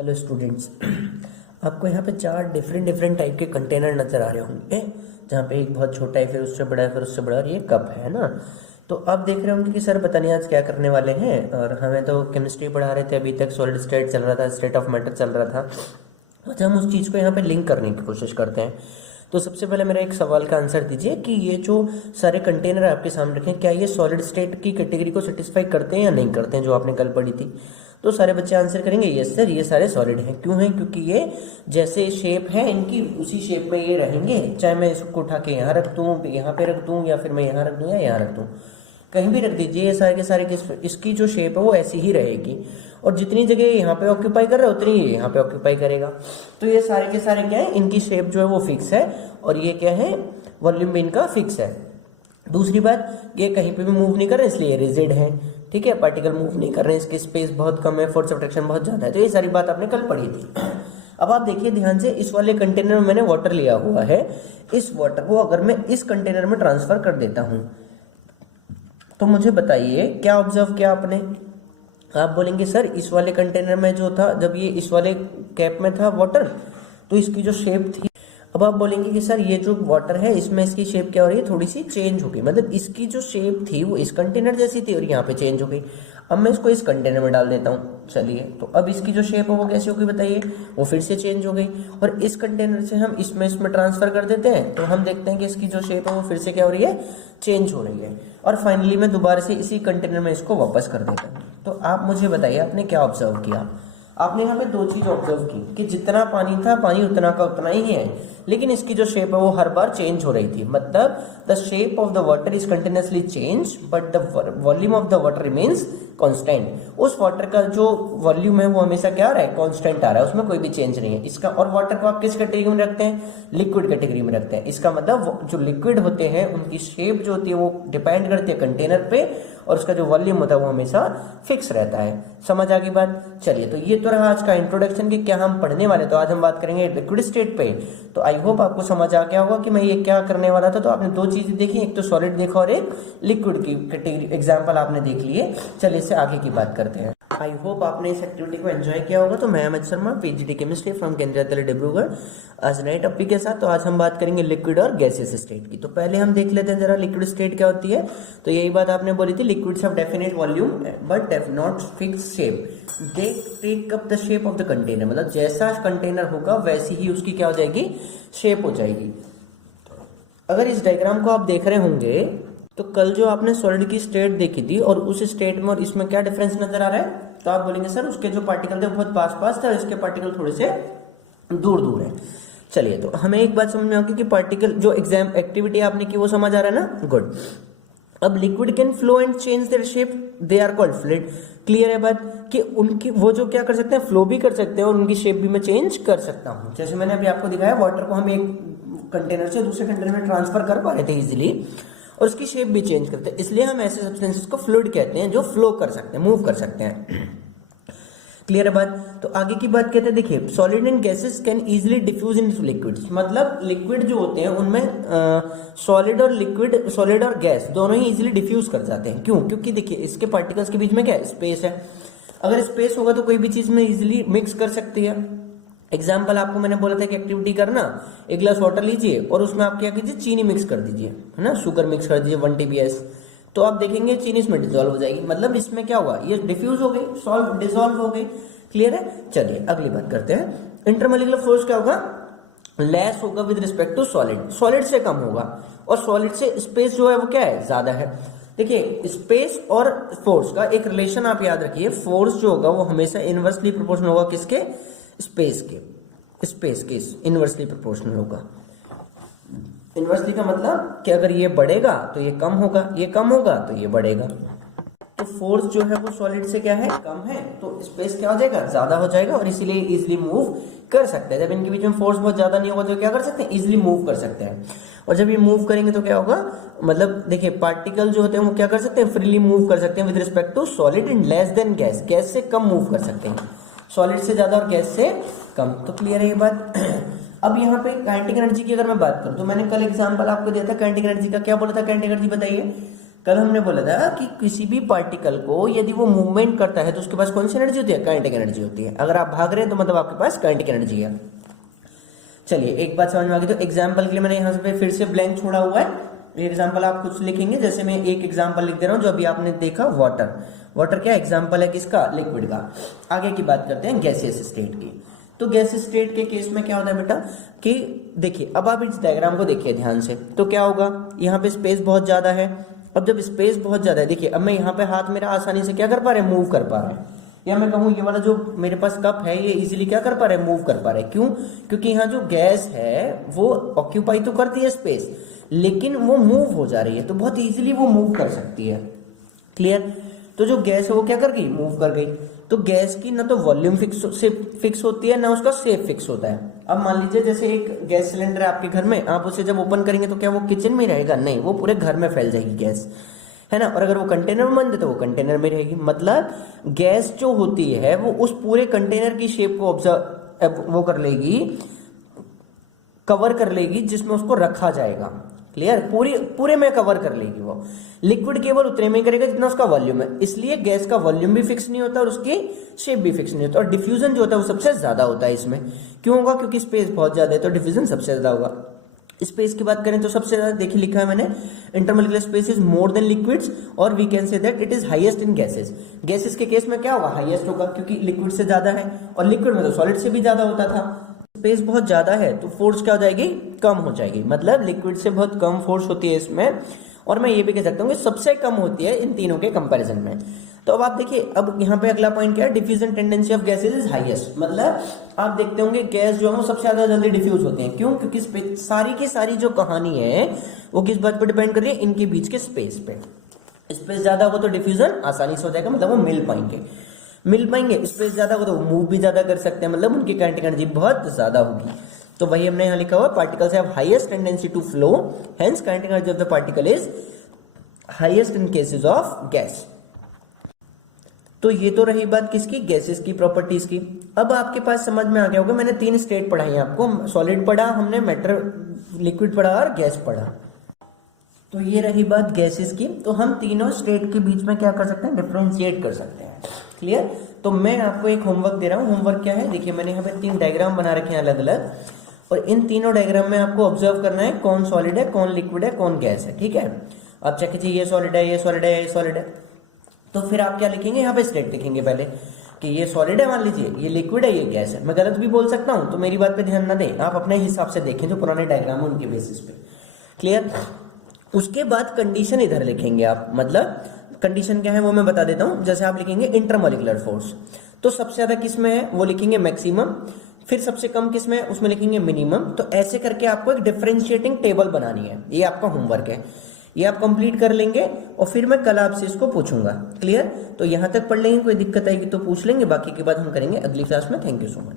Hello students, आपको यहाँ पे चार डिफरेंट टाइप के कंटेनर नज़र आ रहे होंगे, जहाँ पे एक बहुत छोटा है, फिर उससे बड़ा है, फिर उससे बड़ा, और ये कप है ना। तो आप देख रहे होंगे कि सर पता नहीं आज क्या करने वाले हैं। और हमें तो केमिस्ट्री पढ़ा रहे थे, अभी तक सॉलिड स्टेट चल रहा था, स्टेट ऑफ मैटर चल रहा था। अच्छा, हम उस चीज़ को यहाँ पे लिंक करने की कोशिश करते हैं। तो सबसे पहले मेरा एक सवाल का आंसर दीजिए कि ये जो सारे कंटेनर आपके सामने रखे हैं, क्या ये सॉलिड स्टेट की कैटेगरी को सेटिस्फाई करते हैं या नहीं करते हैं, जो आपने कल पढ़ी थी। तो सारे बच्चे आंसर करेंगे यस सर, ये सारे सॉलिड हैं। क्यों हैं? क्योंकि ये जैसे शेप है इनकी, उसी शेप में ये रहेंगे, चाहे मैं इसको उठा के यहाँ रख दूँ, यहाँ पे रख दूँ, या फिर मैं यहाँ रख दूँ या यहाँ रख दूँ, कहीं भी रख दीजिए, ये सारे के सारे इसकी जो शेप है वो ऐसी ही रहेगी। और जितनी जगह यहाँ पे ऑक्यूपाई कर रहा है उतनी ये यहाँ पे ऑक्यूपाई करेगा। तो ये सारे के सारे क्या है, इनकी शेप जो है वो फिक्स है, और ये क्या है, वॉल्यूम भी इनका फिक्स है। दूसरी बात, ये कहीं पे भी मूव नहीं कर रहे, इसलिए रिजिड है। ठीक है, पार्टिकल मूव नहीं कर रहे हैं, इसकी स्पेस बहुत कम है, फोर्स ऑफ अट्रैक्शन बहुत ज़्यादा है। तो ये सारी बात आपने कल पढ़ी थी। अब आप देखिए ध्यान से, इस वाले कंटेनर में मैंने वाटर लिया हुआ है। इस वाटर को अगर मैं इस कंटेनर में ट्रांसफर कर देता हूँ, तो मुझे बताइए क्या ऑब्जर्व किया आपने। आप बोलेंगे सर इस वाले कंटेनर में जो था, जब ये इस वाले कैप में था वाटर, तो इसकी जो शेप थी। अब आप बोलेंगे कि सर ये जो वाटर है इसमें इसकी शेप क्या हो रही है, थोड़ी सी चेंज हो गई, मतलब इसकी जो शेप थी वो इस कंटेनर जैसी थी और यहाँ पे चेंज हो गई। अब मैं इसको इस कंटेनर में डाल देता हूँ, चलिए, तो अब इसकी जो शेप है वो कैसी होगी बताइए, वो फिर से चेंज हो गई। और इस कंटेनर से हम इसमें ट्रांसफर कर देते हैं, तो हम देखते हैं कि इसकी जो शेप है वो फिर से क्या हो रही है, चेंज हो रही है। और फाइनली मैं दोबारा से इसी कंटेनर में इसको वापस कर देता हूँ। तो आप मुझे बताइए आपने क्या ऑब्जर्व किया। आपने यहाँ पे दो चीज ऑब्जर्व की कि जितना पानी था, पानी उतना का उतना ही है, लेकिन इसकी जो शेप है वो हर बार चेंज हो रही थी। मतलब the shape of the water is continuously change but the volume of the water remains constant. उस वाटर का जो वॉल्यूम है वो हमेशा क्या आ रहा है, कांस्टेंट आ रहा है, उसमें कोई भी चेंज नहीं है इसका। और वाटर को आप किस कैटेगरी में रखते हैं, लिक्विड कैटेगरी में रखते हैं। इसका मतलब जो लिक्विड होते हैं उनकी शेप जो होती है वो डिपेंड करती है कंटेनर पे, और उसका जो वॉल्यूम होता है वो हमेशा फिक्स रहता है। समझ आ गई बात। चलिए, तो ये तो रहा आज का इंट्रोडक्शन कि क्या हम पढ़ने वाले। तो आज हम बात करेंगे लिक्विड स्टेट पे। तो आई होप आपको समझ आ गया होगा कि मैं ये क्या करने वाला था। तो आपने दो चीजें देखी, एक तो सॉलिड देखा और एक लिक्विड की कैटेगरी एग्जांपल आपने देख लिए। चलिए इससे आगे की बात करते हैं। आई होप आपने इस एक्टिविटी को एंजॉय किया होगा। तो मैं Amit Sharma, PGD chemistry from केंद्रीय विद्यालय डिब्रूगढ़, आज नए टॉपिक के साथ। तो आज हम बात करेंगे लिक्विड और गैसियस स्टेट की। तो पहले हम देख लेते हैं जरा लिक्विड स्टेट क्या होती है। तो यही बात आपने बोली थी, liquids have definite volume but have not fixed shape, they take up the shape of the container. मतलब जैसा कंटेनर होगा वैसी ही उसकी क्या हो जाएगी, शेप हो जाएगी। अगर इस डायग्राम को आप देख रहे होंगे तो कल जो आपने सॉलिड की स्टेट देखी थी और उस स्टेट में और इसमें क्या डिफरेंस नजर आ रहा है। तो आप बोलेंगे सर उसके जो पार्टिकल थे वो बहुत पास थे और इसके पार्टिकल थोड़े से दूर है। चलिए, तो हमें एक बात समझ में आती है कि पार्टिकल जो एग्जाम एक्टिविटी आपने की वो समझ आ रहा है ना, गुड। अब liquid can flow and change their shape, they are called fluid. Clear है बात कि उनकी वो जो क्या कर सकते हैं, फ्लो भी कर सकते हैं और उनकी शेप भी मैं चेंज कर सकता हूं। जैसे मैंने अभी आपको दिखाया, वाटर को हम एक कंटेनर से दूसरे कंटेनर में ट्रांसफर कर पा रहे थे इजिली, और उसकी शेप भी चेंज करते हैं। इसलिए हम ऐसे सब्सटेंसेस को फ्लूइड कहते हैं जो फ्लो कर सकते हैं, मूव कर सकते हैं। क्लियर है बात। तो आगे की बात कहते हैं, देखिए solid and gases can easily diffuse in liquids. मतलब लिक्विड जो होते हैं उनमें सॉलिड और गैस दोनों ही इजीली डिफ्यूज कर जाते हैं। क्यों? क्योंकि देखिए इसके पार्टिकल्स के बीच में क्या है, स्पेस है। अगर स्पेस होगा तो कोई भी चीज में इजीली मिक्स कर सकती है। एग्जाम्पल आपको मैंने बोला था कि एक्टिविटी करना, एक गिलास वाटर लीजिए और उसमें आप क्या कीजिए, चीनी मिक्स कर दीजिए, है ना, शुगर मिक्स कर दीजिए 1 TBS। तो आप देखेंगे चीनी इसमें डिसॉल्व हो जाएगी। मतलब इसमें क्या होगा, ये डिफ्यूज हो गई, डिसॉल्व हो गई। क्लियर है। चलिए अगली बात करते हैं। इंटरमोलिकुलर फोर्स क्या होगा, लेस होगा with respect to solid, solid से कम होगा, और सॉलिड से स्पेस जो है वो क्या है, ज्यादा है। देखिए स्पेस और फोर्स का एक रिलेशन आप याद रखिए, फोर्स जो होगा वो हमेशा इनवर्सली प्रोपोर्शनल होगा किसके, स्पेस के इनवर्सली प्रोपोर्शनल होगा। इनवर्सली का मतलब कि अगर ये बढ़ेगा तो ये कम होगा, ये कम होगा तो ये बढ़ेगा। तो फोर्स जो है वो सॉलिड से क्या है, कम है, तो स्पेस क्या हो जाएगा, ज्यादा हो जाएगा, और इसीलिए इजीली मूव कर सकते हैं। जब इनके बीच में फोर्स बहुत ज्यादा नहीं होगा तो क्या कर सकते हैं, इजीली मूव कर सकते हैं। और जब ये मूव करेंगे तो क्या होगा, मतलब देखिए पार्टिकल जो होते हैं वो क्या कर सकते हैं, फ्रीली मूव कर सकते हैं with respect to solid and less than gas, gas से कम मूव कर सकते हैं, सॉलिड से ज्यादा और गैस से कम। तो क्लियर है ये बात। अब यहाँ पे काइनेटिक एनर्जी की अगर मैं बात करूं तो मैंने कल एग्जांपल आपको दिया था काइनेटिक एनर्जी का। क्या बोला था काइनेटिक एनर्जी, बताइए। कल हमने बोला था कि किसी भी पार्टिकल को यदि वो मूवमेंट करता है तो उसके पास कौन सी एनर्जी होती है, काइनेटिक एनर्जी होती है। अगर आप भाग रहे हैं तो मतलब आपके पास काइनेटिक एनर्जी है। चलिए एक बात समझ में आ गई। तो एग्जाम्पल के लिए मैंने यहाँ पे फिर से ब्लैंक छोड़ा हुआ है। ये एग्जाम्पल आप कुछ लिखेंगे, जैसे मैं एक एग्जाम्पल लिख दे रहा हूँ जो अभी आपने देखा, वाटर। वाटर क्या एग्जाम्पल है किसका, लिक्विड का। आगे की बात करते हैं गैसियस स्टेट की। तो गैसियस स्टेट के केस में क्या होता है बेटा कि देखिए, अब आप इस डायग्राम को देखिए ध्यान से, तो क्या होगा, यहाँ पे स्पेस बहुत ज्यादा है। अब जब स्पेस बहुत ज्यादा है, देखिए अब मैं यहाँ पे हाथ मेरा आसानी से क्या कर पा रहे हैं, मूव कर पा रहे हैं। या मैं कहूँ ये वाला जो मेरे पास कप है ये इजीली क्या कर पा रहे हैं, मूव कर पा रहे हैं। क्यों, क्योंकि यहाँ जो गैस है वो ऑक्यूपाई तो करती है स्पेस, लेकिन वो मूव हो जा रही है, तो बहुत इजीली वो मूव कर सकती है। क्लियर। तो जो गैस है वो क्या कर गई, मूव कर गई। तो गैस की ना तो वॉल्यूम फिक्स होती है, ना उसका शेप फिक्स होता है। अब मान लीजिए जैसे एक गैस सिलेंडर है आपके घर में, आप उसे जब ओपन करेंगे तो क्या वो किचन में रहेगा, नहीं, वो पूरे घर में फैल जाएगी गैस, है ना। और अगर वो कंटेनर में बंद है तो वो कंटेनर में रहेगी। मतलब गैस जो होती है वो उस पूरे कंटेनर की शेप को ऑब्जर्व वो कर लेगी, कवर कर लेगी जिसमें उसको रखा जाएगा। क्लियर, पूरे में कवर कर लेगी वो। लिक्विड केवल उतने में करेगा जितना उसका वॉल्यूम है, इसलिए गैस का वॉल्यूम भी फिक्स नहीं होता और उसकी शेप भी फिक्स नहीं होता। और डिफ्यूजन जो होता है वो सबसे ज्यादा होता है इसमें। क्यों होगा, क्योंकि स्पेस बहुत ज्यादा है तो डिफ्यूजन सबसे ज्यादा होगा। स्पेस की बात करें तो सबसे ज्यादा देखिए लिखा है मैंने, intermolecular space is more than liquids, और we can say that it is highest in gases. Gases के केस में क्या होगा, हाईएस्ट होगा, क्योंकि लिक्विड से ज्यादा है, और लिक्विड में तो सॉलिड से भी ज्यादा होता था। स्पेस बहुत ज्यादा है तो फोर्स क्या हो जाएगी, कम हो जाएगी। मतलब लिक्विड से बहुत कम फोर्स होती है इसमें, और मैं ये भी कह सकता हूँ कि सबसे कम होती है इन तीनों के कंपैरिजन में। तो अब आप देखिए, अब यहाँ पे अगला पॉइंट क्या है, diffusion tendency of gases is highest. मतलब आप देखते होंगे गैस जो है वो सबसे ज्यादा जल्दी डिफ्यूज होते हैं। क्यों, क्योंकि सारी की सारी जो कहानी है वो किस बात पर डिपेंड कर रही है, इनके बीच के स्पेस पे। स्पेस ज्यादा होगा तो डिफ्यूजन आसानी से हो जाएगा, मतलब वो मिल पाएंगे। स्पेस ज्यादा होगा तो वो मूव भी ज्यादा कर सकते हैं, मतलब उनकी काइनेटिक एनर्जी बहुत ज्यादा होगी। तो वही हमने यहाँ लिखा हुआ, particles have highest tendency to flow, hence kinetic energy of the particle is highest in cases of gas. तो ये तो रही बात किसकी, गैसेस की प्रॉपर्टीज की। अब आपके पास समझ में आ गया होगा, मैंने 3 स्टेट पढ़ाई आपको, सॉलिड पढ़ा हमने, मैटर लिक्विड पढ़ा और गैस पढ़ा। तो ये रही बात गैसेस की। तो हम तीनों स्टेट के बीच में क्या कर सकते हैं, डिफरेंशिएट कर सकते हैं। क्लियर। तो मैं आपको एक होमवर्क दे रहा हूँ। होमवर्क क्या है, देखिए मैंने यहाँ पे 3 डायग्राम बना रखे हैं अलग अलग, और इन तीनों डायग्राम में आपको ऑब्जर्व करना है कौन सॉलिड है, कौन लिक्विड है, कौन गैस है। ठीक है, आप चेक कीजिए, ये सॉलिड है, ये सॉलिड है, ये सॉलिड है। तो फिर आप क्या लिखेंगे, यहाँ पे स्टेट लिखेंगे पहले कि ये सॉलिड है, मान लीजिए ये लिक्विड है, ये गैस है। मैं गलत भी बोल सकता हूँ, तो मेरी बात पे ध्यान ना दें, आप अपने हिसाब से देखें जो पुराने डायग्राम है उनके बेसिस पे। क्लियर। उसके बाद कंडीशन इधर लिखेंगे आप, मतलब कंडीशन क्या है वो मैं बता देता हूं। जैसे आप लिखेंगे इंटरमोलिकुलर फोर्स, तो सबसे ज्यादा किस में है वो लिखेंगे मैक्सिमम, फिर सबसे कम किस में है उसमें लिखेंगे मिनिमम। तो ऐसे करके आपको एक डिफरेंशिएटिंग टेबल बनानी है, ये आपका होमवर्क है, ये आप कंप्लीट कर लेंगे और फिर मैं कल आपसे इसको पूछूंगा। क्लियर। तो यहां तक पढ़ लेंगे, कोई दिक्कत आएगी तो पूछ लेंगे, बाकी की बात हम करेंगे अगली क्लास में। Thank you so much.